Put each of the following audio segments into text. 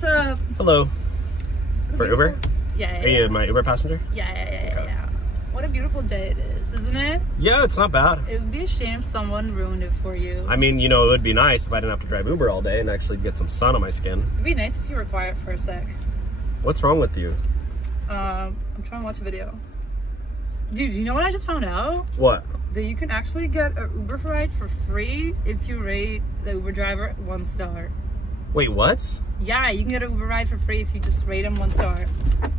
What's up? Hello. For Uber? Yeah. Are you my Uber passenger? Yeah. What a beautiful day it is, isn't it? Yeah, it's not bad. It would be a shame if someone ruined it for you. I mean, you know, it would be nice if I didn't have to drive Uber all day and actually get some sun on my skin. It'd be nice if you were quiet for a sec. What's wrong with you? I'm trying to watch a video. Dude, you know what I just found out? What? That you can actually get an Uber ride for free if you rate the Uber driver 1 star. Wait, what? Yeah, you can get an Uber ride for free if you just rate him 1 star.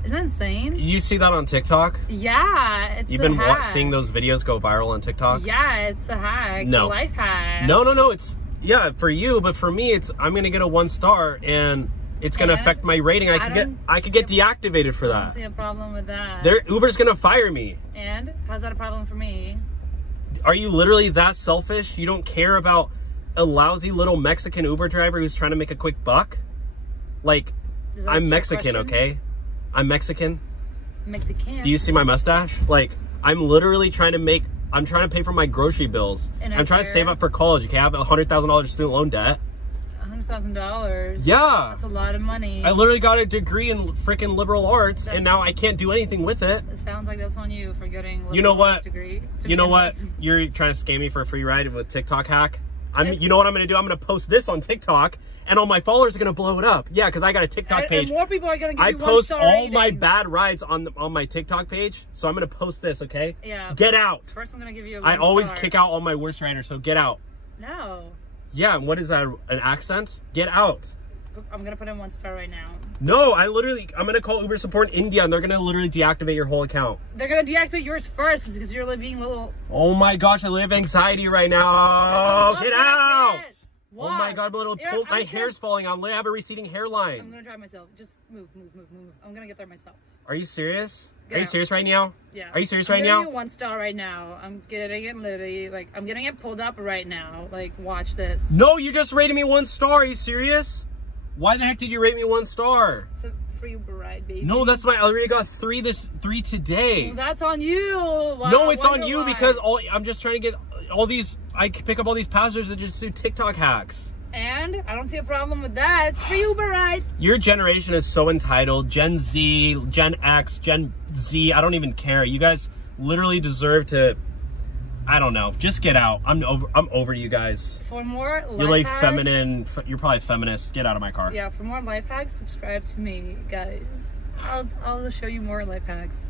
Isn't that insane? You see that on TikTok? Yeah, it's You've a been hack. seeing those videos go viral on TikTok? Yeah, it's a hack. No. A life hack. No, it's, yeah, for you, but for me, it's, I'm gonna get a 1 star and it's gonna affect my rating. I could get deactivated for that. I don't see a problem with that. Uber's gonna fire me. And how's that a problem for me? Are you literally that selfish? You don't care about a lousy little Mexican Uber driver who's trying to make a quick buck? Like, I'm Mexican, okay? I'm Mexican. Mexican. Do you see my mustache? Like, I'm literally trying to pay for my grocery bills. And I'm trying to save up for college, okay? I have a $100,000 student loan debt. $100,000? Yeah. That's a lot of money. I literally got a degree in freaking liberal arts, and now I can't do anything with it. It sounds like that's on you for getting a you know what? Degree. You know what? You're trying to scam me for a free ride with TikTok hack? You know what I'm going to do? I'm going to post this on TikTok, and all my followers are going to blow it up. Yeah, because I got a TikTok page. And more people are going to give you 1 post star all ratings. my bad rides on my TikTok page, so I'm going to post this, okay? Yeah. Get out. First, I'm going to give you a 1 I always star. kick out all my worst riders, so get out. No. Yeah, and what is that, an accent? Get out. I'm going to put in 1 star right now. No, I'm going to call Uber support in India, and they're going to literally deactivate your whole account. They're going to deactivate yours first because you're being little... Oh my gosh, I live anxiety right now. Get out. What? Oh my god, my hair's falling out. I have a receding hairline. I'm gonna drive myself. Just move. I'm gonna get there myself. Are you serious? Get Are you out. serious right now? Yeah. Are you serious right now? I'm giving you 1 star right now. I'm getting it literally, like, I'm getting it pulled up right now. Like, watch this. No, you just rated me 1 star. Are you serious? Why the heck did you rate me 1 star? It's a free Uber ride, baby. No, I already got 3 today. Well, that's on you. Wow, No, it's on you why. because I'm just trying to get all these. I pick up all these passengers that just do TikTok hacks. And I don't see a problem with that. It's free Uber ride. Your generation is so entitled. Gen Z, Gen X, Gen Z. I don't even care. You guys literally deserve to. I don't know. Just get out. I'm over you guys. For more life You're like hacks, feminine. You're probably feminist. Get out of my car. Yeah, for more life hacks, subscribe to me, guys. I'll show you more life hacks.